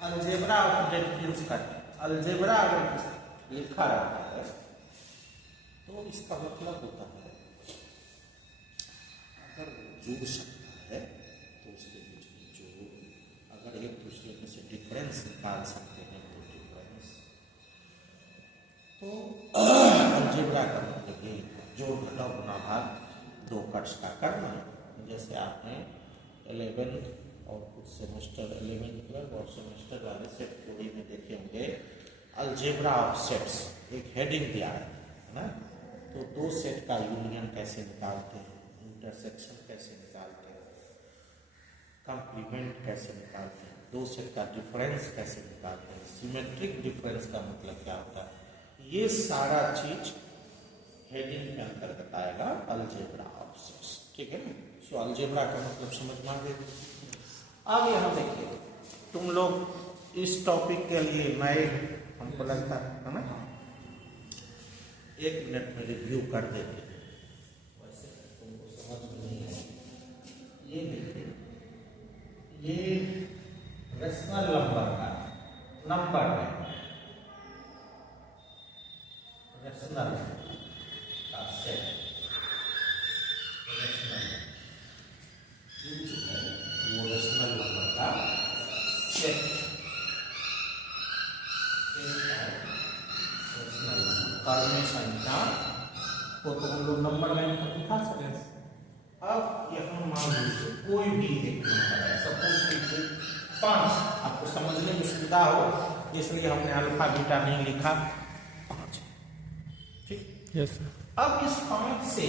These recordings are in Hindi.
अलजेब्रा ऑफ जेनकिंस का अलजेब्रा अगर लिखा रहता है तो इसका मतलब होता है अगर जुड़ सकता है तो उसके बीच में जो अगर एक दूसरे में से डिफरेंस निकाल सकते हैं तो डिफरेंस, तो अलजेब्रा का मतलब ये जोड़ घटाव गुणा भाग दो कट्स का करना। जैसे आपने 11 और कुछ सेमेस्टर 11 क्लब और सेमेस्टर वाले सेट थ्योरी में देखे होंगे अलजेब्रा ऑफ सेट्स, एक हेडिंग दिया है ना, तो दो सेट का यूनियन कैसे निकालते हैं, इंटरसेक्शन कैसे निकालते हैं, कंप्लीमेंट कैसे निकालते हैं, दो सेट का डिफरेंस कैसे निकालते हैं, सिमेट्रिक डिफरेंस का मतलब क्या होता है, ये सारा चीज हेडिंग के अंतर्गत आएगा अलजेब्रा ऑफ सेट्स। ठीक है ना, सो अलजेब्रा का मतलब समझ में आ गया। अब यहाँ देखिए तुम लोग इस टॉपिक के लिए नए, हमको लगता है ना, 1 मिनट में रिव्यू कर देते हैं, वैसे तुमको समझ में नहीं है। ये देखिए, ये रेशनल नंबर का नंबर है, रेशनल का सेट, रेशनल वो रेशनल नंबर का सेट, रेशनल नंबर कर्म संख्या को तो हम लोग नंबर लाइन पर दिखा सकते हैं। अब यहाँ मान लीजिए कोई भी एक नंबर है, सपोज कीजिए 5, आपको समझने में सुविधा हो इसलिए हमने अल्फा बीटा नहीं लिखा, 5। ठीक, यस। अब इस 5 से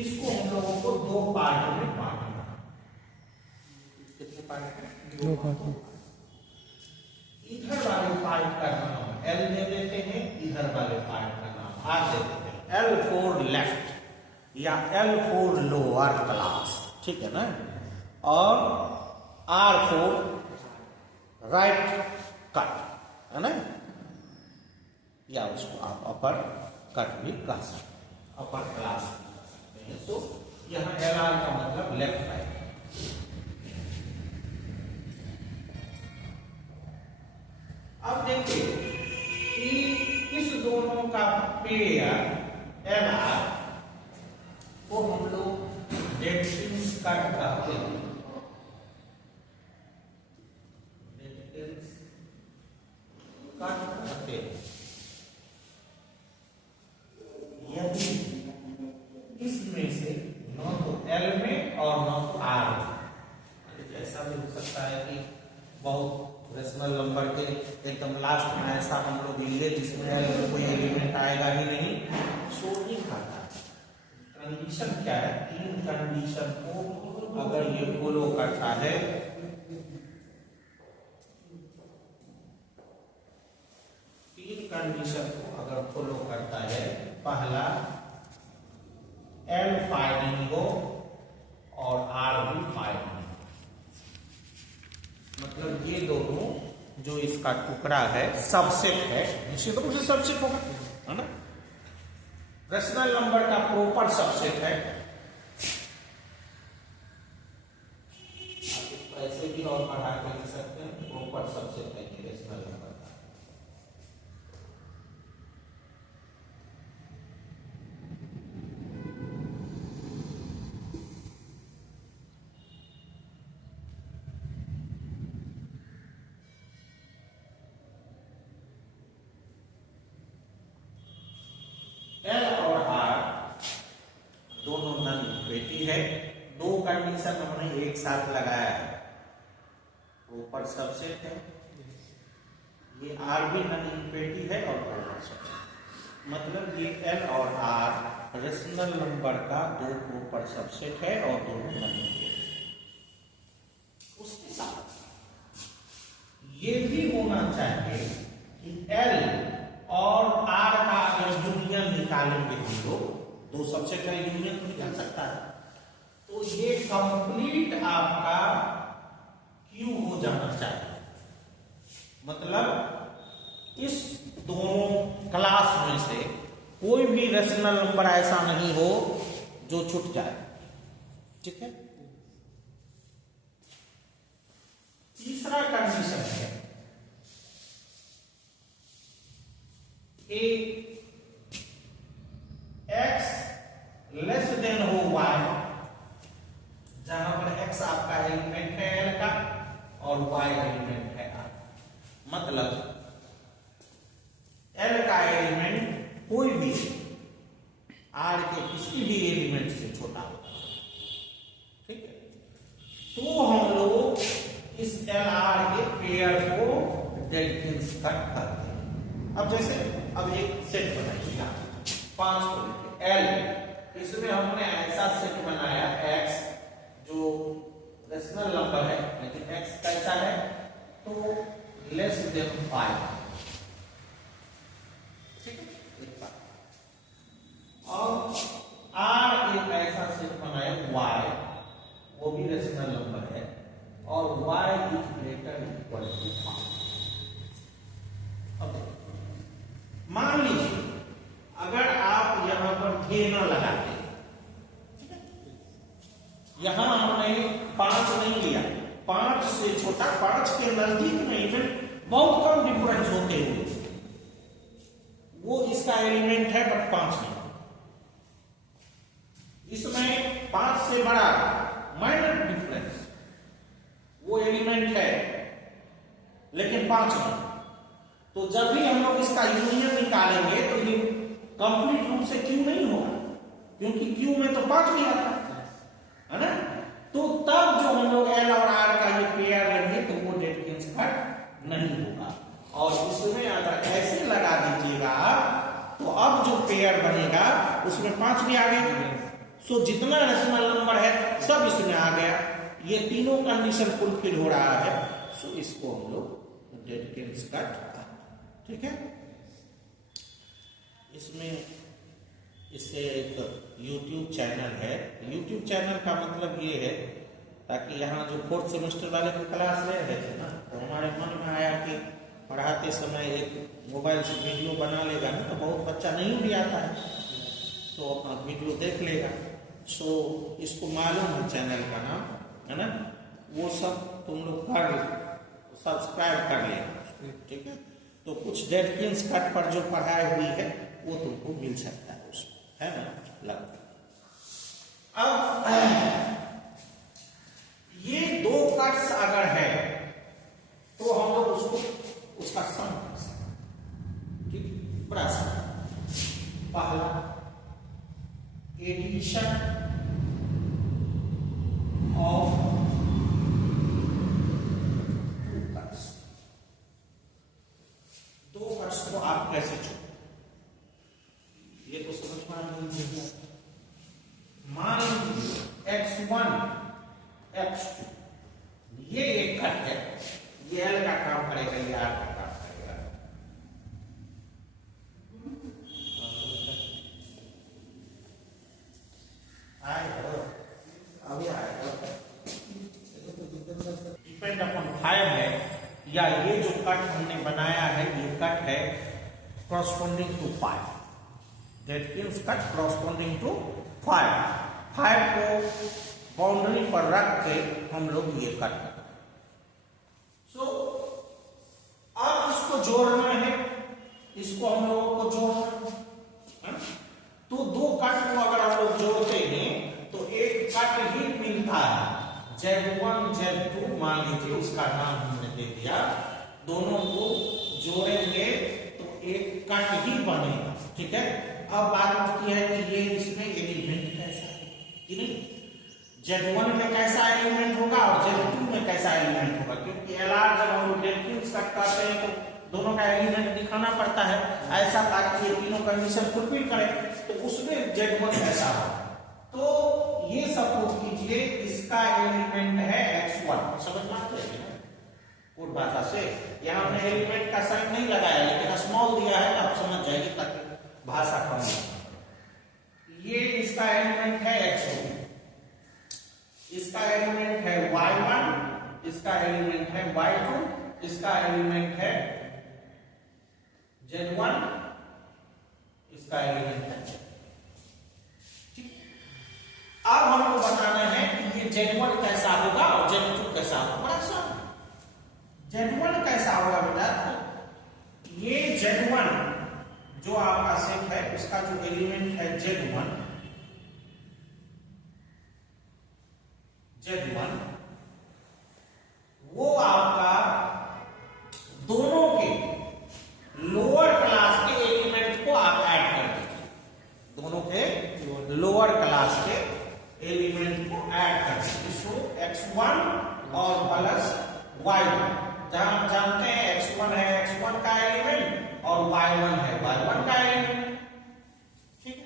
इसको हम लोगों को 2 पार्ट में बांटना। कितने पार्ट हैं? 2 पार्ट में। इधर वाले पार्ट का नाम L दे देते हैं, इधर वाले पार्ट का नाम R दे देते हैं। L फॉर लेफ्ट या L फॉर लोअर क्लास, ठीक है ना, और R फॉर राइट कट, है ना, या उसको आप अपर कट भी कह सकते हैं, अपर क्लास कह सकते हैं। तो यहाँ LR का मतलब लेफ्ट राइट। अब देखिए कि इस दोनों का पेयर LR को हम लोग जेनकिंस कट कहते हैं, जेनकिंस कट कहते हैं। यदि इसमें से न तो L में और न तो R में, ऐसा भी हो सकता है कि बहुत रेशनल नंबर के एकदम लास्ट में ऐसा हम लोग लिए जिसमें L में कोई एलिमेंट आएगा ही नहीं, सो नहीं खाता। कंडीशन क्या है, 3 कंडीशन को अगर ये फॉलो करता है, 3 कंडीशन को अगर फॉलो करता है, पहला L फाइंडिंग और R भी फाइंडिंग, मतलब ये दोनों जो इसका टुकड़ा है सबसेट है, निश्चित रूप से सबसेट होगा, है ना, रेशनल नंबर का प्रॉपर सबसेट है। आप ऐसे भी और बढ़ा के लिख सकते हैं, प्रॉपर सबसेट है रेशनल नंबर का। L और R दोनों नन इक्वेटिव है, 2 कंडीशन हमने एक साथ लगाया है, प्रॉपर सबसेट है, ये R भी नन इक्वेटिव है और प्रॉपर सबसेट, मतलब ये L और R रेशनल नंबर का 2 प्रॉपर सबसेट है और दोनों नन इक्वेटिव। उसके साथ ये भी होना चाहिए कि L और R का अगर यूनियन निकालेंगे हम लोग, 2 सबसेट का यूनियन तो निकल सकता है, तो ये कंप्लीट आपका Q हो जाना चाहिए, मतलब इस दोनों क्लास में से कोई भी रेशनल नंबर ऐसा नहीं हो जो छूट जाए। ठीक है, तीसरा कंडीशन है जहां पर x आपका एलिमेंट है L का और y एलिमेंट है R। मतलब L का एलिमेंट कोई भी R के किसी भी एलिमेंट से छोटा होगा, ठीक है। तो हम लोग इस LR के पेयर को डेडकिंस कट करते हैं। अब जैसे अब एक सेट बनाइए 5 को लेके L, इसमें हमने ऐसा सेट बनाया x जो रेशनल नंबर है, लेकिन x कैसा है तो लेस देन 5, ठीक है। और R एक ऐसा सेट बनाया y, वो भी रेशनल नंबर है और y is greater equal to 5। अब मान लीजिए अगर आप यहां पर ढेर लगाते, यहां हमने 5 नहीं लिया, 5 से छोटा, 5 के नजदीक में इवन बहुत कम डिफरेंस होते हुए वो इसका एलिमेंट है बट 5 नहीं। इसमें 5 से बड़ा माइनर डिफरेंस वो एलिमेंट है लेकिन 5 नहीं। तो जब भी हम लोग इसका यूनियन निकालेंगे तो ये कंप्लीट रूप से क्यू नहीं होगा, क्योंकि क्यू में तो 5 भी आता है ना। तो तब जो हम लोग L और R का ये पेयर लेंगे तो वो डेडकिंस कट नहीं होगा। और इसमें अगर ऐसे लगा दीजिएगा तो अब जो पेयर बनेगा उसमें 5 भी आ गए, सो जितना रेशनल नंबर है सब इसमें आ गया। ये तीनों कंडीशन फुलफिल हो रहा है, सो इसको हम लोग डेडकिंस कट, ठीक है। इसमें इससे एक YouTube चैनल है। YouTube चैनल का मतलब ये है ताकि यहाँ जो 4th सेमेस्टर वाले की क्लास ले रहे थे ना, तो हमारे मन में आया कि पढ़ाते समय एक मोबाइल से वीडियो बना लेगा ना, तो बहुत बच्चा नहीं भी आता है तो अपना वीडियो देख लेगा। सो इसको मालूम है चैनल का नाम है ना, वो सब तुम लोग कर सब्सक्राइब कर लेना, ठीक है। तो कुछ डेडकिंस कट पर जो पढ़ाई हुई है वो तुमको मिल सकता है उसमें, है ना। लग अब ये 2 कट्स अगर है तो हम लोग उसको उसका सम कर सकते हैं, ठीक। बड़ा सम, पहला एडिशन ऑफ 2 कट्स। 2 कट्स को आप कैसे छोड़, ये तो समझ में नहीं। मान लीजिए x1 x2 ये एक कट है, ये L का काम करेगा, ये R का काम करेगा। अभी आएगा, डिपेंड अपॉन 5 है, या ये जो कट हमने बनाया है ये कट है corresponding to 5, Dedekind's cut corresponding to 5 को बाउंड्री पर रख के हम लोग ये कट करते हैं। सो अब इसको जोड़ना है, इसको हम लोगों को जोड़ना है। तो 2 कट को अगर हम लोग जोड़ते हैं तो एक कट ही मिलता है, Z1 Z2 मान लीजिए, उसका नाम हमने दे दिया। दोनों को जोड़ेंगे तो एक कट ही बनेगा, ठीक है। अब बात होती है कि ये इसमें एलिमेंट कैसा है कि नहीं, Z1 में कैसा एलिमेंट होगा और Z2 में कैसा एलिमेंट होगा, क्योंकि LR जब हम लोग डेडकिंस कट करते हैं तो दोनों का एलिमेंट दिखाना पड़ता है ऐसा ताकि ये तीनों कंडीशन फुलफिल करें। तो उसमें Z1 कैसा होगा, तो ये सपोज कीजिए इसका एलिमेंट है x1, समझ में आती है कोड भाषा से। यहाँ हमने एलिमेंट का साइन नहीं लगाया लेकिन स्मॉल दिया है, आप समझ जाइए ताकि भाषा कम। ये इसका एलिमेंट है x2, इसका एलिमेंट है y1, इसका एलिमेंट है y2, इसका एलिमेंट है z1, इसका एलिमेंट है z2। अब हमको बताना है कि ये Z1 कैसा होगा और Z2 कैसा होगा। बड़ा सा Z1 कैसा होगा बेटा, ये Z1 जो आपका सेट है उसका जो एलिमेंट है Z1, Z1 वो आपका दोनों के लोअर क्लास के एलिमेंट को आप ऐड कर दीजिए, दोनों के लोअर क्लास के एलिमेंट को ऐड कर दीजिए। सो x1 और प्लस y1, जहां जानते हैं x1 है x1 का एलिमेंट और y1 है y1 का एलिमेंट, ठीक है।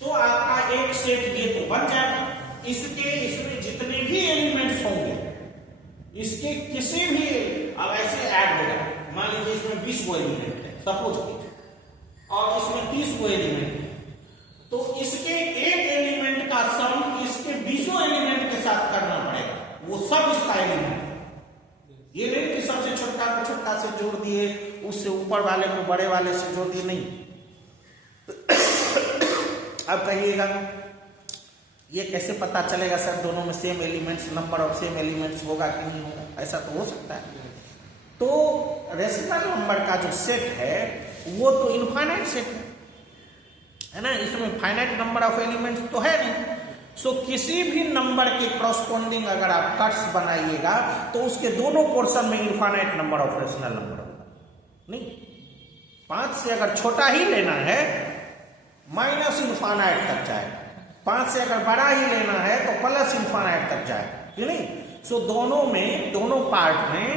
तो आपका एक सेट ये तो बन जाएगा। इसमें जितने भी एलिमेंट्स होंगे, इसके किसी भी, अब ऐसे ऐड होगा, मान लीजिए इसमें 20 गो एलिमेंट है सपोज कीजिए, और इसमें 30 गो एलिमेंट है, तो इसके एक एलिमेंट का सम इसके 20 एलिमेंट के साथ करना पड़ेगा, वो सब इसका एलिमेंट है। ये नहीं कि सबसे छोटा को छोटा से जोड़ दिए, उससे ऊपर वाले को बड़े वाले से जोड़ दिए, नहीं। अब कहिएगा ये कैसे पता चलेगा सर दोनों में same elements, number of same elements होगा कि नहीं होगा? ऐसा तो हो सकता है। तो रेशनल नंबर का जो सेट है वो तो इनफाइनाइट सेट है ना, इसमें फाइनाइट नंबर ऑफ एलिमेंट्स तो है नहीं। सो किसी भी नंबर के कॉरस्पॉन्डिंग अगर आप कट्स बनाइएगा तो उसके दोनों पोर्शन में infinite number of rational number होगा। नहीं, 5 से अगर छोटा ही लेना है माइनस इनफाइनाइट तक जाएगा, 5 से अगर बड़ा ही लेना है तो प्लस इनफाइनाइट तक जाएगा, क्यों नहीं? सो दोनों में, दोनों पार्ट में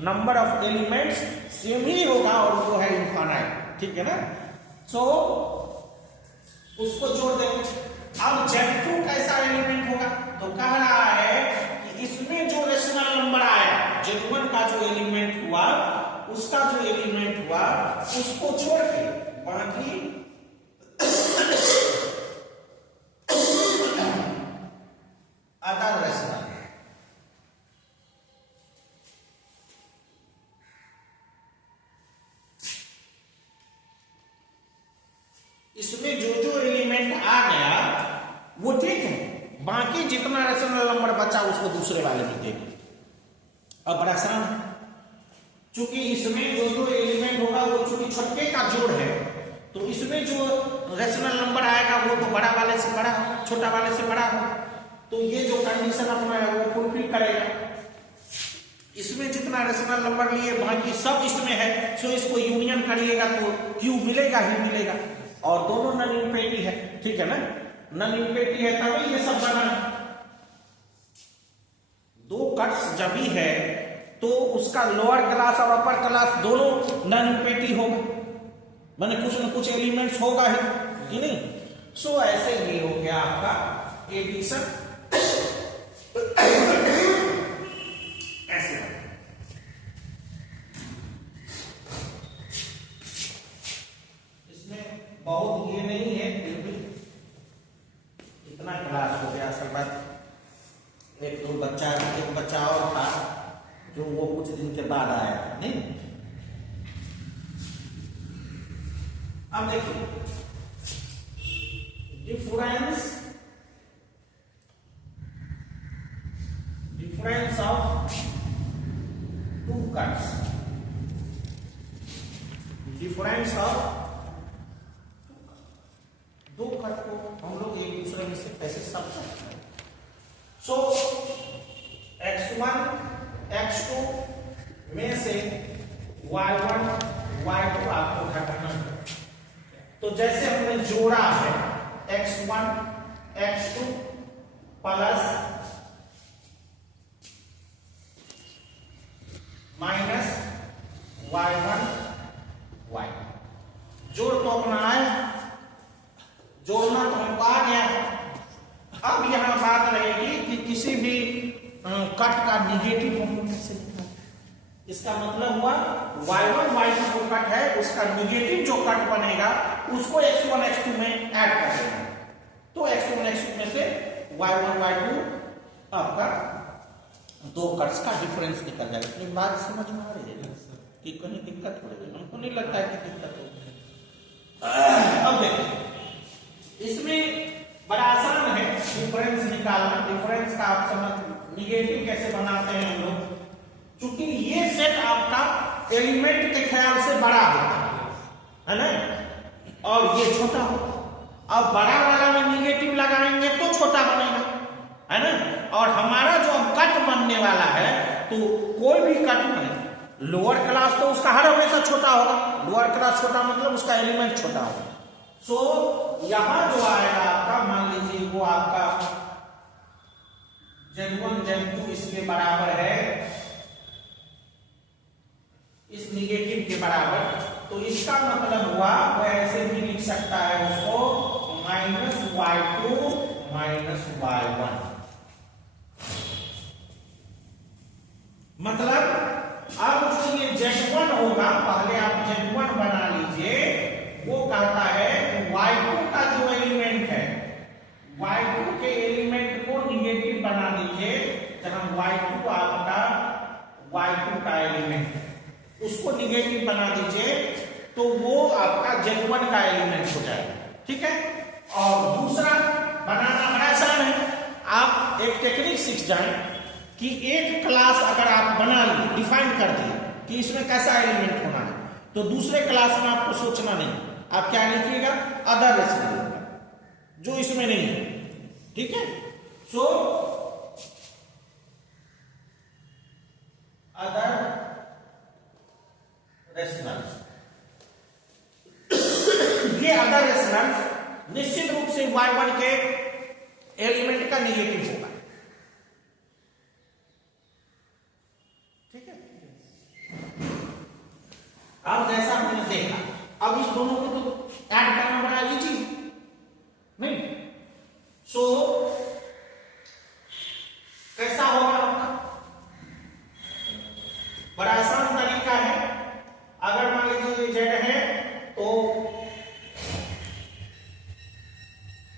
नंबर ऑफ एलिमेंट्स सेम ही होगा और वो है इनफाइनाइट, ठीक है ना। सो उसको जोड़ देंगे। अब Z2 कैसा एलिमेंट होगा? तो कह रहा है कि इसमें जो रेशनल नंबर आया, Z1 का जो एलिमेंट हुआ, उसका जो एलिमेंट हुआ उसको जोड़ के बाकी अदर रेशनल, इसमें जो जो एलिमेंट आ गया वो ठीक है, बाकी जितना रेशनल नंबर बचा उसको दूसरे वाले में देंगे। अब बड़ा आसान है, चूंकि इसमें जो जो एलिमेंट होगा वो चूंकि छक्के का जोड़ है, तो इसमें जो रेशनल नंबर आएगा वो तो बड़ा वाले से बड़ा हो, छोटा वाले से बड़ा हो, तो ये जो कंडीशन अपना है वो फुलफिल करेगा। इसमें जितना रेशनल नंबर लिए बाकी सब इसमें है, सो इसको यूनियन करिएगा तो Q मिलेगा ही मिलेगा, और दोनों नन इनफिनिटी है, ठीक है ना। नन इनफिनिटी है तभी ये सब बना है। दो कट्स जब भी है तो उसका लोअर क्लास और अपर क्लास दोनों नन इनफिनिटी होगा, माने कुछ न कुछ एलिमेंट्स होगा ही, कि नहीं। सो ऐसे ही हो गया आपका एडिशन। ऐसे इसमें बहुत ये नहीं है, फिर भी इतना क्लास हो गया। असल बात एक बच्चा और था जो वो कुछ दिन के बाद आया था, नहीं। अब देखिए difference of two cuts, difference of दो कट को हम लोग एक दूसरे में से कैसे सब करते हैं। सो x1 x2 में से y1 y2 आपको घटाना है। तो जैसे हमने जोड़ा है x1 x2 plus minus y1 y, जोड़ तो अपना आया, जोड़ना तो हमको आ गया। अब यहां बात रहेगी कि किसी भी कट का निगेटिव हम कैसे निकालें। इसका मतलब हुआ y1 y2 जो कट है उसका निगेटिव जो कट बनेगा उसको x1 x2 में ऐड कर देना। तो x1 x2 में से y1 y2 आपका दो कट्स का डिफरेंस निकल जाएगा। अपनी बात समझ में आ रही है कि कहीं दिक्कत हो रही है? हमको नहीं लगता है कि दिक्कत हो। अब देखिए इसमें बड़ा आसान है डिफरेंस निकालना। डिफरेंस का आप समझ निगेटिव कैसे बनाते हैं हम लोग, क्योंकि ये सेट आपका एलिमेंट के ख्याल से बड़ा होता है ना, और ये छोटा होता। अब बड़ा वाला में निगेटिव लगाएंगे तो छोटा बनेगा, है ना, और हमारा जो अब कट बनने वाला है, तो कोई भी कट बने, लोअर क्लास तो उसका हर हमेशा छोटा होगा, लोअर क्लास छोटा मतलब उसका एलिमेंट छोटा होगा। सो यहां जो आएगा आपका, मान लीजिए वो आपका Z1 Z2 इसके बराबर है, इस निगेटिव के बराबर, तो इसका मतलब हुआ वो ऐसे भी लिख सकता है उसको -y2 -y1। मतलब अब जो ये Z1 होगा, पहले आप Z1 बना लीजिए, वो कहता है y2 का जो एलिमेंट है, y2 के एलिमेंट को निगेटिव बना दीजिए, जहां y2 आपका y2 का एलिमेंट है उसको निगेटिव बना दीजिए, तो वो आपका Z1 का एलिमेंट हो जाएगा। ठीक है, और दूसरा बनाना बड़ा आसान है, आप एक टेक्निक सीख जाएं कि एक क्लास अगर आप बना ली, डिफाइन कर दिए कि इसमें कैसा एलिमेंट होना है, तो दूसरे क्लास में आपको सोचना नहीं, आप क्या लिखिएगा, अदर रेशनल, जो इसमें नहीं है। ठीक है, सो अदर रेशनल्स, ये अदर रेशनल्स निश्चित रूप से y1 के एलिमेंट का निगेटिव होगा। ठीक है, अब जैसा हमने देखा, अब इस दोनों को तो ऐड करना बड़ा इजी नहीं, सो कैसा होगा आपका, बड़ा आसान तरीका है। अगर मान लीजिए Z है, तो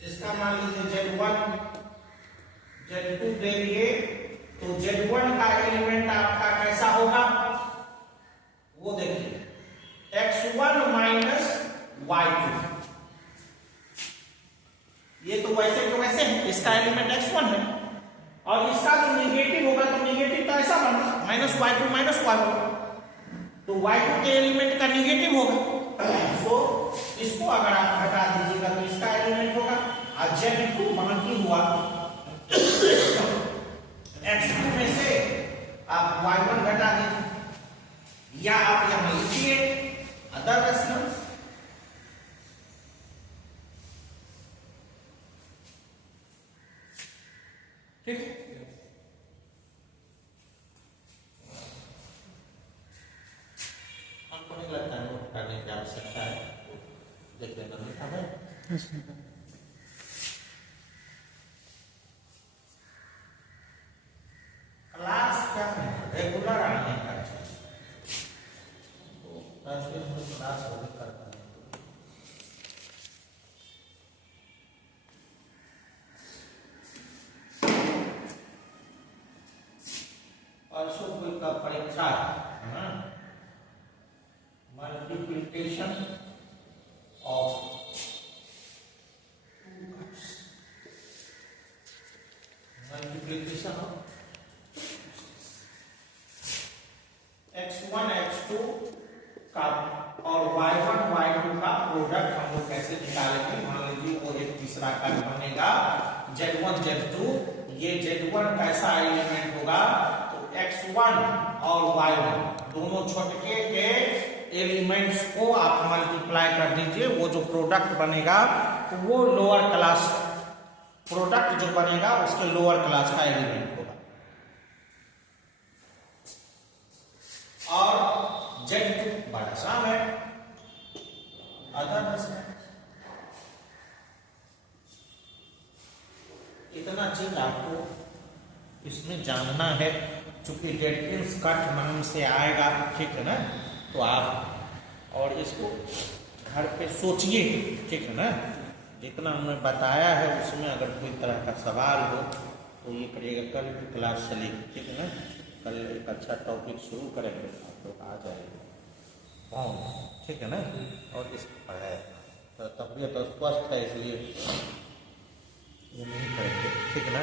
इसका मान लीजिए Z1 Z2 दे दिए, तो Z1 का एलिमेंट आपका कैसा होगा, वो देखिए x1 -y2, ये तो वैसे तो वैसे है, इसका एलिमेंट x1 है, और इसका जो निगेटिव होगा, तो निगेटिव तो ऐसा बना -y2 -y1, तो y2 के एलिमेंट का निगेटिव होगा, तो इसको अगर आप हटा दीजिएगा तो इसका एलिमेंट होगा, और Z2 बाकी हुआ x2 में से आप y1 घटा दीजिए, या आप यहां लिखिए अदर रेशनल्स। ठीक है, आपको नहीं लगता है नोट करने की आवश्यकता है, देख लेना लिखा है। क्लास क्या है, रेगुलर आने का चाहिए, तो क्लास होगा करता है। Also कोई का परीक्षा है ना, multiplication of multiplication of x1 x2 का और y1 y2 का प्रोडक्ट हम लोग कैसे निकालेंगे। मान लीजिए वो एक तीसरा का बनेगा Z1 Z2, ये Z1 कैसा एलिमेंट होगा, तो x1 और y1 दोनों छोटे के एलिमेंट्स को आप मल्टीप्लाई कर दीजिए, वो जो प्रोडक्ट बनेगा तो वो लोअर क्लास प्रोडक्ट जो बनेगा उसके लोअर क्लास का एलिमेंट होगा। और Z2 बड़ा आसान है, अदर इतना चीज आपको इसमें जानना है, चूंकि जेटकिंस कट नाम से आएगा, ठीक है ना, तो आप और इसको घर पे सोचिए, ठीक है ना, जितना हमने बताया है उसमें अगर कोई तरह का सवाल हो तो ये करिएगा, कल की क्लास चलेगी, ठीक है ना, कल एक अच्छा टॉपिक शुरू करेंगे, आप लोग आ जाएंगे, ठीक है ना, और इसको पढ़ाए, तो तबीयत स्वस्थ है इसलिए ये नहीं करेंगे, ठीक है ना।